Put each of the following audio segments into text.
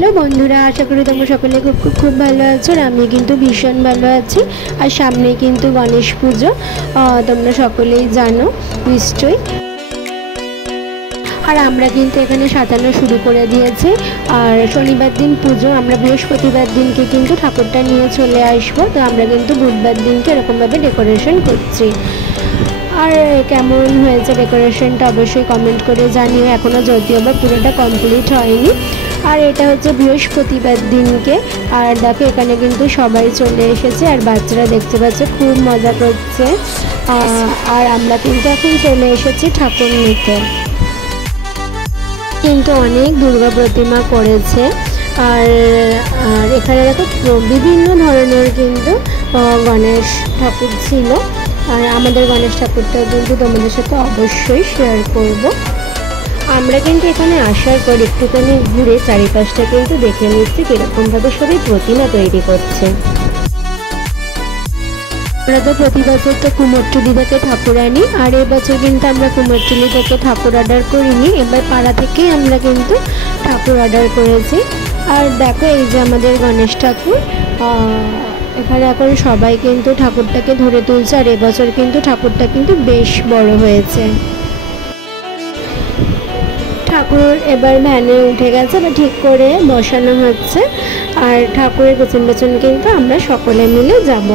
Hello बंधुरा आशा करी तुम्हारा सकले खूब खूब खूब भालो आछो। आमी किन्तु भीषण भालो आछि। आर सामने किन्तु गणेश पुजो तोमरा सकलेई जानो निश्चयई। और आमरा किन्तु एखाने साजानो शुरू करे दिएछि। और शनिवार दिन पुजो आमरा बृहस्पतिवार दिन के किन्तु ठाकुरटा निये चले आसबो। तो आमरा किन्तु बुधवार दिन के एरकम भावे डेकोरेशन करछि। और केमन हয়েছে डेकोरेशनটা अवश्य कमेंट करे जानिए। एखोनो यदिओ बा पुरोटा कमप्लीट हয়নি। और এটা হচ্ছে বৃহস্পতিবার দিনকে। আর দেখো এখানে কিন্তু সবাই চলে এসেছে আর বাচ্চারা দেখতে পাচ্ছে খুব মজা করছে। আর আমরা কিন্তু এখন চলে এসেছি ঠাকুর নিতে। কিন্তু অনেক দুর্গা প্রতিমা করেছে। আর এখানে দেখো বিভিন্ন ধরনের কিন্তু গণেশ ঠাকুর ছিল। আর আমাদের গণেশ ঠাকুরটা কিন্তু তোমাদের সাথে অবশ্যই শেয়ার করব। আমরা কিন্তু এখানে আসার পর একটুখানি ঘুরে চারিপাশটা কিন্তু দেখে নিচ্ছি কীরকমভাবে সবাই প্রতিমা তৈরি করছে। আমরা তো প্রতি বছর তো কুমোরটুলি থেকে ঠাকুর আনি। আর এবছর কিন্তু আমরা কুমোরটুলি থেকে ঠাকুর অর্ডার করিনি, এবার পাড়া থেকেই আমরা কিন্তু ঠাকুর অর্ডার করেছি। আর দেখো এই যে আমাদের গণেশ ঠাকুর, এখানে এখন সবাই কিন্তু ঠাকুরটাকে ধরে তুলছে। আর এবছর কিন্তু ঠাকুরটা কিন্তু বেশ বড় হয়েছে। ঠাকুর এবার ভ্যানে উঠে গেছে বা ঠিক করে বসানো হচ্ছে। আর ঠাকুরের পেছন পেছন কিন্তু আমরা সকলে মিলে যাব।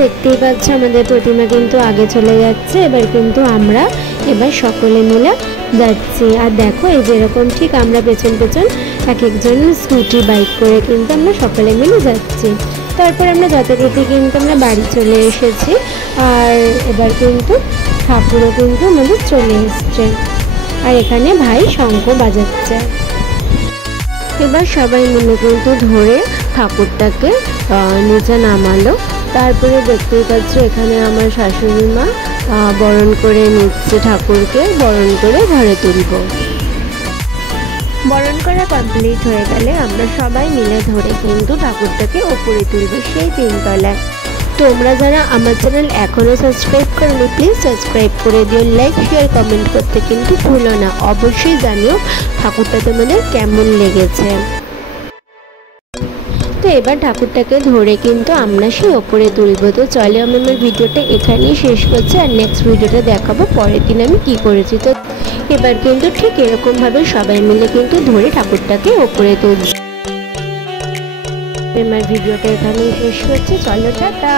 দেখতেই পাচ্ছ আমাদের প্রতিমা কিন্তু আগে চলে যাচ্ছে। এবার কিন্তু আমরা সকলে মিলে যাচ্ছি। আর দেখো এই যেরকম ঠিক আমরা পেছন পেছন এক একজন স্কুটি বাইক করে কিন্তু আমরা সকলে মিলে যাচ্ছি। তারপর আমরা যথারীতি কিন্তু আমরা বাড়ি চলে এসেছি। আর এবার কিন্তু ঠাকুরও কিন্তু আমাদের চলে এসছে। আর এখানে ভাই শঙ্খ বাজাচ্ছে। এবার সবাই মিলে কিন্তু ধরে ঠাকুরটাকে নিচে নামালো। তারপরে দেখতেই পাচ্ছ এখানে আমার শাশুড়ি মা বরণ করে নিচ্ছে ঠাকুরকে, বরণ করে ঘরে তুলব। বরণ করা কমপ্লিট হয়ে গেলে আমরা সবাই মিলে ধরে কিন্তু ঠাকুরটাকে ওপরে তুলব সেই তিনতলায়। তোমরা যারা আমার চ্যানেল এখনও সাবস্ক্রাইব করোনি প্লিজ সাবস্ক্রাইব করে দিও, লাইক শেয়ার কমেন্ট করতে কিন্তু ভুলো না। অবশ্যই জানিও ঠাকুরটা তোমাদের কেমন লেগেছে। তো এবার ঠাকুরটাকে ধরে কিন্তু আমরা সেই ওপরে তুলবো। তো চলে আমি আমার ভিডিওটা এখানেই শেষ করছি। আর নেক্সট ভিডিওটা দেখাবো পরের দিন আমি কি করেছি। তো এবার কিন্তু ঠিক এরকমভাবে সবাই মিলে কিন্তু ধরে ঠাকুরটাকে ওপরে তুলছি। আমার ভিডিওটা এখানেই শেষ করছি। চলো টাটা।